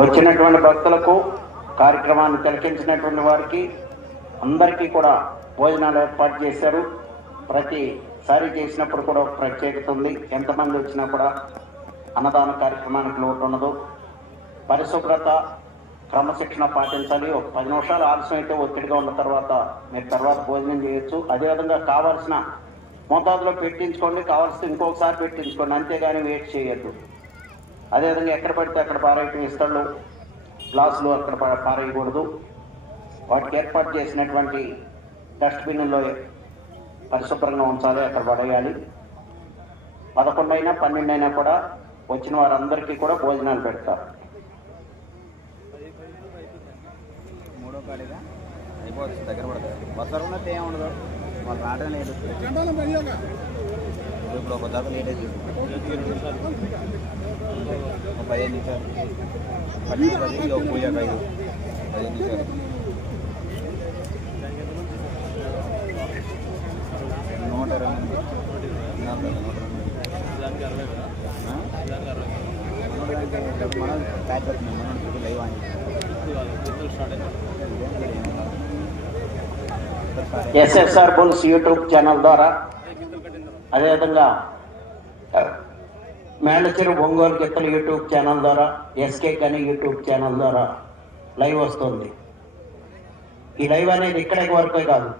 వచ్చినటువంటి భక్తులకు కార్యక్రమాన్ని తిలకించినటువంటి వారికి అందరికీ కూడా భోజనాలు ఏర్పాటు చేశారు. ప్రతిసారి చేసినప్పుడు కూడా ఒక ప్రత్యేకత ఉంది. ఎంతమంది వచ్చినా కూడా అన్నదాన కార్యక్రమానికి లోటు ఉండదు. పరిశుభ్రత క్రమశిక్షణ పాటించాలి. ఒక పది నిమిషాలు ఆలస్యం అయితే ఒత్తిడిగా ఉన్న తర్వాత మీరు తర్వాత భోజనం చేయొచ్చు. అదేవిధంగా కావాల్సిన మోతాదులో పెట్టించుకోండి. కావాల్సిన ఇంకొకసారి పెట్టించుకోండి. అంతేగాని వెయిట్ చేయొద్దు. అదేవిధంగా ఎక్కడ పడితే అక్కడ పారేయటం ఇస్తాళ్ళు. గ్లాసులు అక్కడ పారేయకూడదు. వాటికి ఏర్పాటు చేసినటువంటి డస్ట్బిన్లో పరిశుభ్రంగా ఉంచాలి అక్కడ పడేయాలి. పదకొండు అయినా పన్నెండు అయినా కూడా వచ్చిన వారందరికీ కూడా భోజనాలు పెడతారు. దగ్గర వాళ్ళు రావడం లేదు. ఇప్పుడు ఒక దాకా లేట్ అయితే ఒక పదిహేను నిమిషాలు పది పది ఇది ఒక పూజకు ఐదు పదిహేను నిమిషాలు నూట ఇరవై మంది నాకు నూట ఇరవై మంది. ఆ? నూట ఇరవై మంది. మనం ప్యాక్ అవుతున్నాం మనం ఇప్పుడు లైవ్ అని ఎస్ఎస్ఆర్ బుల్స్ యూట్యూబ్ ఛానల్ ద్వారా అదేవిధంగా మేళచెరు ఒంగోలు గిత్తలు యూట్యూబ్ ఛానల్ ద్వారా ఎస్కే కని యూట్యూబ్ ఛానల్ ద్వారా లైవ్ వస్తుంది. ఈ లైవ్ అనేది ఇక్కడికి వరకే కాదు.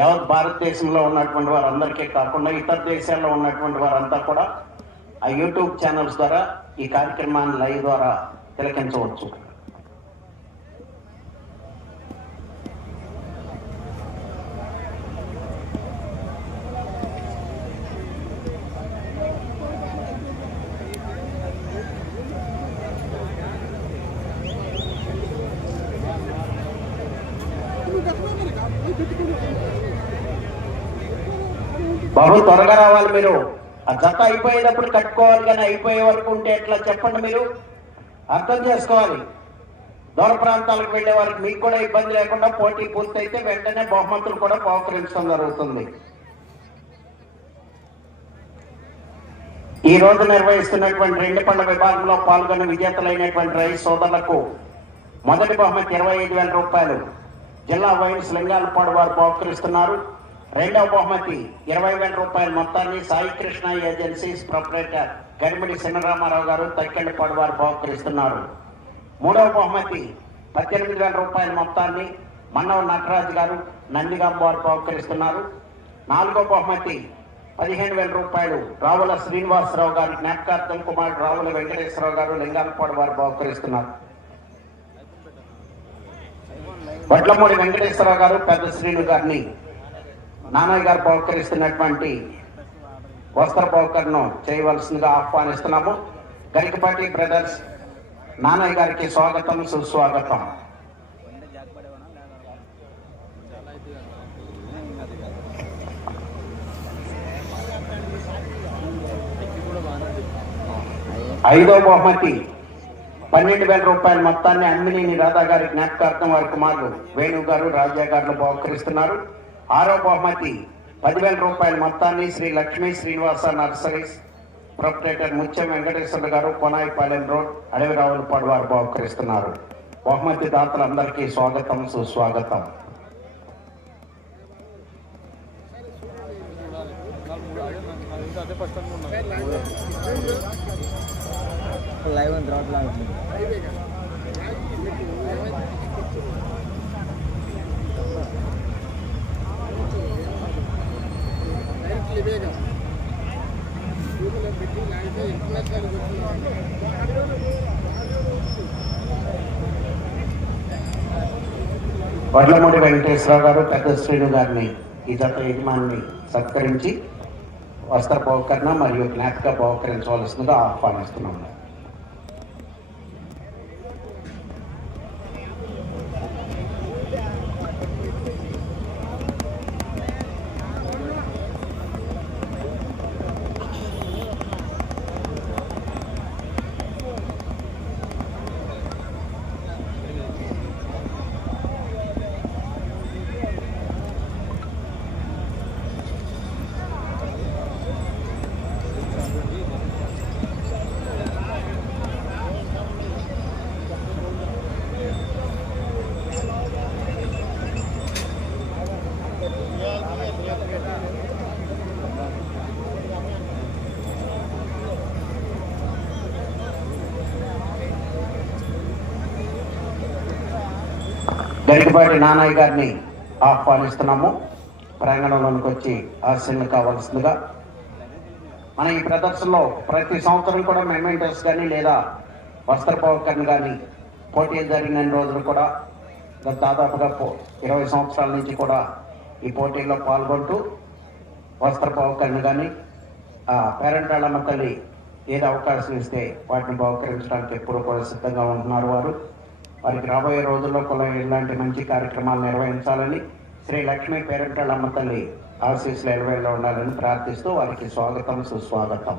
యావత్ భారతదేశంలో ఉన్నటువంటి వారందరికీ కాకుండా ఇతర దేశాల్లో ఉన్నటువంటి వారంతా కూడా ఆ యూట్యూబ్ ఛానల్స్ ద్వారా ఈ కార్యక్రమాన్ని లైవ్ ద్వారా తిలకించవచ్చు. బాబు త్వరగా రావాలి మీరు. ఆ జత అయిపోయేటప్పుడు కట్టుకోవాలి కానీ అయిపోయే వరకు ఉంటే ఎట్లా చెప్పండి మీరు? అర్థం చేసుకోవాలి. దూర ప్రాంతాలకు వెళ్ళే వారికి మీకు కూడా ఇబ్బంది లేకుండా పోటీ పూర్తయితే వెంటనే బహుమతులు కూడా పోకరించడం జరుగుతుంది. ఈ రోజు నిర్వహిస్తున్నటువంటి రెండు పండ్ల విభాగంలో పాల్గొన్న విజేతలైనటువంటి రైతు సోదరులకు మొదటి బహుమతి ఇరవై ఐదు వేల రూపాయలు. జిల్లా వైన్స్ లింగాలపాడు వారు బహుకరిస్తున్నారు. రెండవ బహుమతి ఇరవై వేల రూపాయల మొత్తాన్ని సాయి కృష్ణ ఏజెన్సీస్ ప్రొపరేటర్ గడిమిడి చిన్నరామారావు గారు తక్కెళ్ళపాడు వారు బహుకరిస్తున్నారు. మూడవ బహుమతి పద్దెనిమిది వేల రూపాయల మొత్తాన్ని మన్నవ నటరాజు గారు నందిగాం వారు బహుకరిస్తున్నారు. నాలుగో బహుమతి పదిహేను వేల రూపాయలు రావుల శ్రీనివాసరావు గారు జ్ఞాపకార్థం కుమారుడు రావుల వెంకటేశ్వరరావు గారు లింగాలపాడు వారు బహుకరిస్తున్నారు. వడ్లమూడి వెంకటేశ్వరరావు గారు పెద్ద శ్రీను గారిని నానయ్య గారు బహుకరిస్తున్నటువంటి వస్త్ర బహుకరణం చేయవలసిందిగా ఆహ్వానిస్తున్నాము. గరికపాటి బ్రదర్స్ నానయ్య గారికి స్వాగతం సుస్వాగతం. ఐదో బహుమతి పన్నెండు వేల రూపాయల మొత్తాన్ని అమ్మినేని రాధా గారి జ్ఞాపకార్థం వారి కుమారులు వేణు గారు రాజా గారు బహుకరిస్తున్నారు ఆరో బహుమతి పదివేల రూపాయల మొత్తాన్ని Shri Lakshmi Srinivasa nurseries proprietor Mutyam Venkateswara garu Konaipalem road అడవి రావులపాడు వారు బహుకరిస్తున్నారు. బహుమతి దాతలందరికీ స్వాగతం సుస్వాగతం. లైవ్ అని తర్వాత లాగా వడ్లమూడి వెంకటేశ్వరరావు గారు పెద్ద శ్రీను గారిని ఈ జత యజమాని సత్కరించి వస్త్ర బహుకరణ మరియు జ్ఞాపిక బహుకరించవలసిందిగా ఆహ్వానిస్తున్నాము. గరికపాటి నానయ్య గారిని ఆహ్వానిస్తున్నాము. ప్రాంగణంలోనికి వచ్చి ఆశీర్లు కావాల్సిందిగా. మన ఈ ప్రదర్శనలో ప్రతి సంవత్సరం కూడా మెమెంటోస్ కానీ లేదా వస్త్ర పౌకర్ని కానీ పోటీ జరిగిన రోజులు కూడా దాదాపుగా ఇరవై సంవత్సరాల నుంచి కూడా ఈ పోటీల్లో పాల్గొంటూ వస్త్ర పౌకర్ని కానీ పేరెంటాళ్ళమ్మ తల్లి ఏది అవకాశం ఇస్తే వాటిని బహుకరించడానికి ఎప్పుడూ కూడా సిద్ధంగా ఉంటున్నారు వారు. వారికి రాబోయే రోజుల్లో కూడా ఇలాంటి మంచి కార్యక్రమాలు నిర్వహించాలని శ్రీ లక్ష్మీ అమ్మ తల్లి ఆశీస్సులు ఎలవేళ్ళలో ఉండాలని ప్రార్థిస్తూ వారికి స్వాగతం సుస్వాగతం.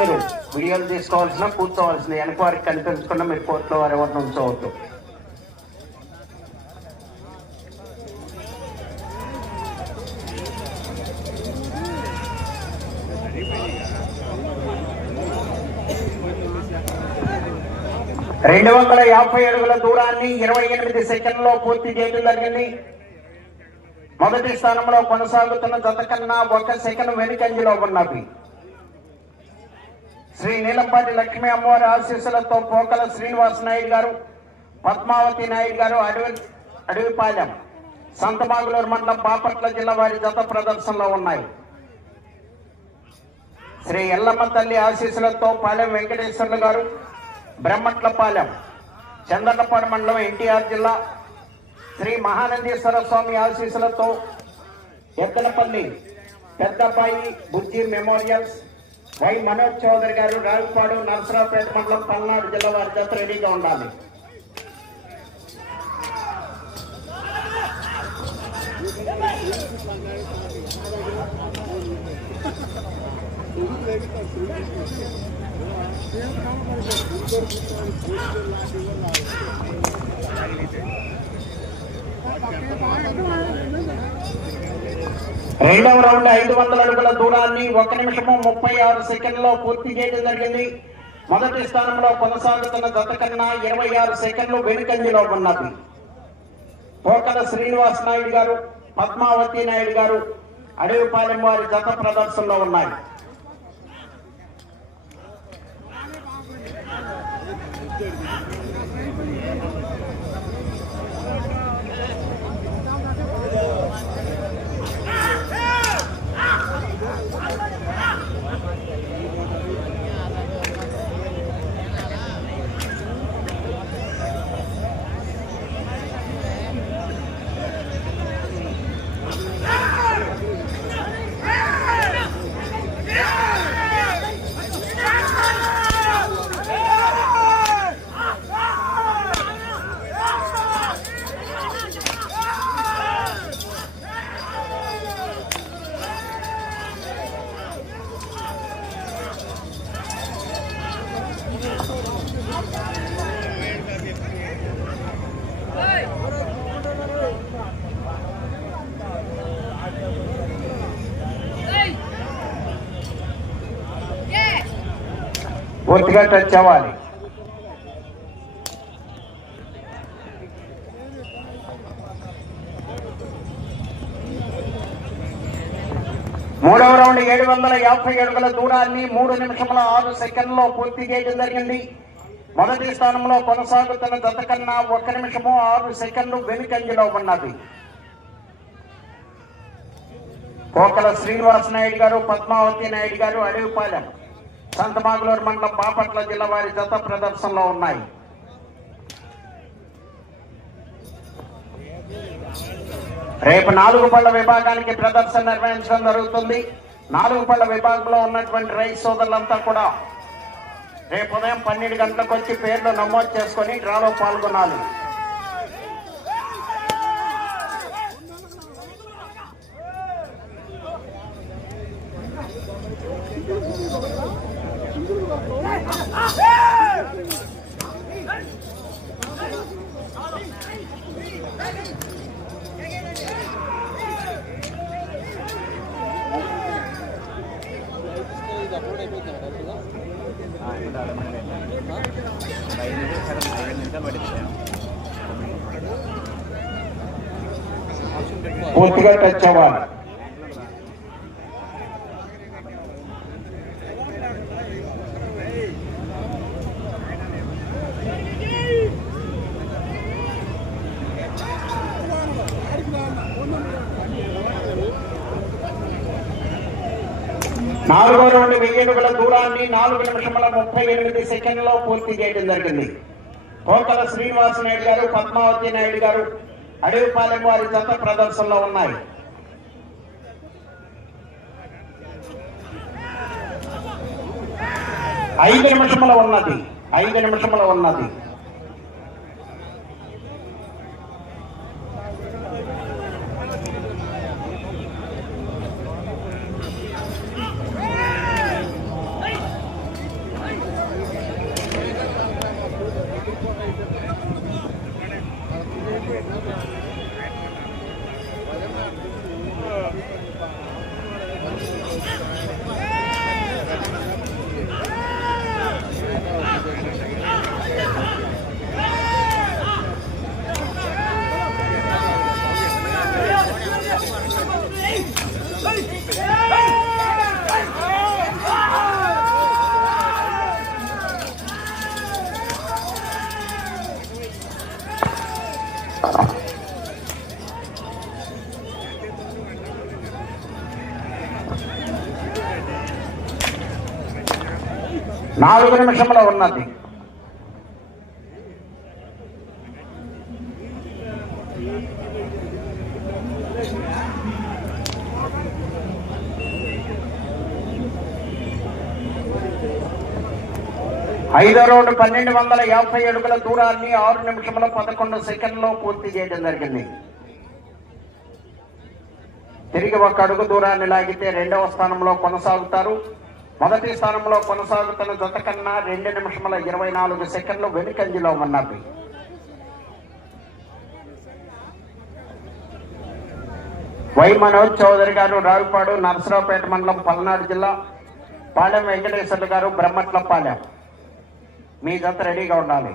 మీరు వీడియోలు తీసుకోవాల్సిన కూర్చోవాల్సింది వెనక వారికి కనిపించకుండా మీరు కోర్టులో వారు ఎవరిని ఉంచవద్దు. రెండు వందల యాభై అడుగుల దూరాన్ని ఇరవై ఎనిమిది సెకండ్లో పూర్తి చేయడం జరిగింది. మొదటి స్థానంలో కొనసాగుతున్న జత కన్నా ఒక సెకండ్ వెనుకంజలో ఉన్నవి. శ్రీ నీలంపాటి లక్ష్మీ అమ్మవారి ఆశీస్సులతో పోకల శ్రీనివాస్ నాయుడు గారు పద్మావతి నాయుడు గారు అడవి అడవిపాలెం సంతమాగులూరు మండలం బాపట్ల జిల్లా వారి జత ప్రదర్శనలో ఉన్నాయి. శ్రీ ఎల్లమ్మ తల్లి ఆశీస్సులతో పాలెం వెంకటేశ్వర్లు గారు బ్రహ్మట్లపాలెం చందర్లపాడు మండలం ఎన్టీఆర్ జిల్లా శ్రీ మహానందేశ్వర స్వామి ఆశీస్సులతో ఎద్దనపల్లి పెద్దపాయి బుజ్జి మెమోరియల్స్ వై మనోజ్ చౌదరి గారు రావిపాడు నరసరావుపేట మండలం పల్నాడు జిల్లా వారి చేత రెడీగా ఉండాలి. Thank రెండవ రౌండ్ ఐదు వందల అడుగుల దూరాన్ని ఒక నిమిషము ముప్పై ఆరు సెకండ్లో పూర్తి చేయడం జరిగింది. మొదటి స్థానంలో కొనసాగుతున్న జత కన్నా ఇరవై ఆరు సెకండ్లు వెనుకంజలో ఉన్నది. పోకల శ్రీనివాస్ నాయుడు గారు పద్మావతి నాయుడు గారు అడవిపాలెం వారి జత ప్రదర్శనలో ఉన్నాయి. పూర్తిగా టచ్ అవ్వాలి మూడవ రౌండ్ ఏడు వందల యాభై అడుగుల దూరాన్ని మూడు నిమిషముల ఆరు సెకండ్లో పూర్తి చేయడం జరిగింది. మొదటి స్థానంలో కొనసాగుతున్న జత కన్నా ఒక నిమిషము ఆరు సెకండ్లు వెనుకంజలో ఉన్నది. కోకల శ్రీనివాస నాయుడు గారు పద్మావతి నాయుడు గారు అడవిపాలెం. సంతమాగులూరు మండలం బాపట్ల జిల్లా వారి జత ప్రదర్శనలో ఉన్నాయి. రేపు నాలుగు పళ్ళ విభాగానికి ప్రదర్శన నిర్వహించడం జరుగుతుంది. నాలుగు పళ్ళ విభాగంలో ఉన్నటువంటి రైతు సోదరులంతా కూడా రేపు ఉదయం పన్నెండు గంటలకు వచ్చి పేర్లు నమోదు చేసుకొని డ్రాలో పాల్గొనాలి. ఐదు నిమిషాలు ఐదు నిమిషాలు పట్టించాను పూర్తిగా టచ్ అవ్వాలి. నాలుగో దూరాన్ని నాలుగు నిమిషముల ముప్పై ఎనిమిది సెకండ్లో పూర్తి చేయడం జరిగింది. కోకల శ్రీనివాస నాయుడు గారు పద్మావతి నాయుడు గారు అడవిపాలెం వారి జత ప్రదర్శనలో ఉన్నాయి. ఐదు నిమిషముల ఉన్నది. ఐదు నిమిషముల ఉన్నది. నిమిషంలో ఉన్నది. ఐదో రౌండ్ పన్నెండు వందల యాభై అడుగుల దూరాన్ని ఆరు నిమిషముల పదకొండు సెకండ్లో పూర్తి చేయడం జరిగింది. తిరిగి ఒక అడుగు దూరాన్ని లాగితే రెండవ స్థానంలో కొనసాగుతారు. మొదటి స్థానంలో కొనసాగుతున్న జత కన్నా రెండు నిమిషముల ఇరవై నాలుగు సెకండ్లు వెనుకంజలో ఉన్నది. వై మనోజ్ చౌదరి గారు రావుపాడు నరసరావుపేట మండలం పల్నాడు జిల్లా పాలెం వెంకటేశ్వర్లు గారు బ్రహ్మట్లపాలెం. మీ జత రెడీగా ఉండాలి.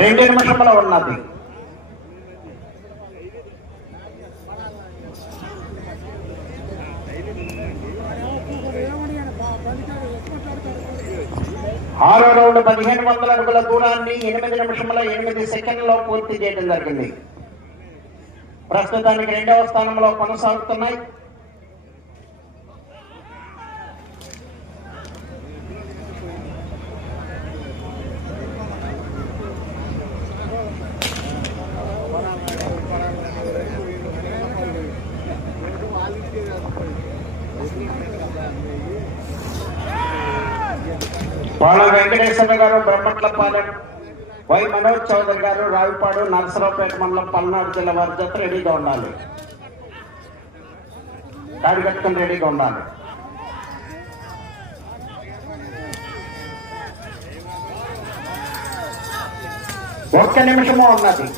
రెండు నిమిషముల ఉన్నది. ఆరో రౌండ్ పదిహేను వందల అడుగుల దూరాన్ని ఎనిమిది నిమిషముల ఎనిమిది సెకండ్లో పూర్తి చేయడం జరిగింది. ప్రస్తుతానికి రెండవ స్థానంలో కొనసాగుతున్నాయి. బాల వెంకటేశ్వర గారు బ్రహ్మట్లపాలెం. వై మనోజ్ చౌదరి గారు రావిపాడు నరసరావుపేట మండలం పల్నాడు జిల్లా వారి జత రెడీగా ఉండాలి. దాడి కట్టుకుని రెడీగా ఉండాలి. ఒక్క నిమిషము ఉన్నది.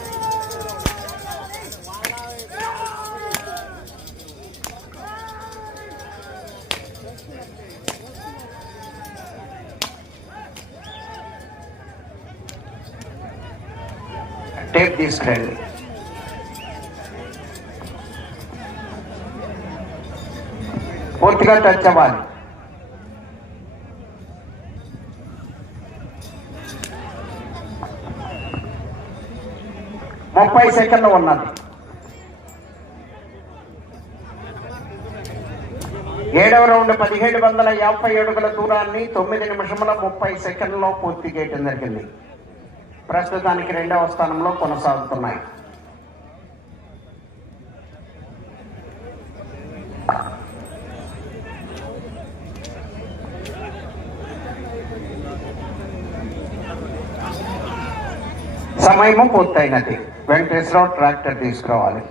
టేప్ తీసుకురండి పూర్తిగా టచ్ అవ్వాలి. ముప్పై సెకండ్లు ఉన్నది. ఏడవ రౌండ్ పదిహేడు వందల యాభై అడుగుల దూరాన్ని తొమ్మిది నిమిషముల ముప్పై సెకండ్లో పూర్తి చేయడం జరిగింది. ప్రస్తుతానికి రెండవ స్థానంలో కొనసాగుతున్నాయి. సమయము పూర్తయినది. వెంకటేశ్వరరావు ట్రాక్టర్ తీసుకురావాలి.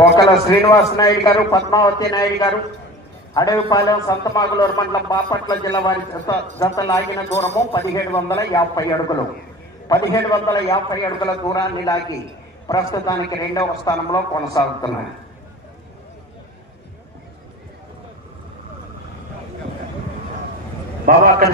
పోకల శ్రీనివాస్ నాయుడు గారు పద్మావతి నాయుడు గారు అడవిపాలెం సంతమాగులూరు మండలం బాపట్ల జిల్లా వారి జత జత లాగిన దూరము పదిహేడు వందల యాభై అడుగులు. పదిహేడు వందల యాభై అడుగుల దూరాన్ని లాగి ప్రస్తుతానికి రెండవ స్థానంలో కొనసాగుతున్నాయి. బాబా అక్కడ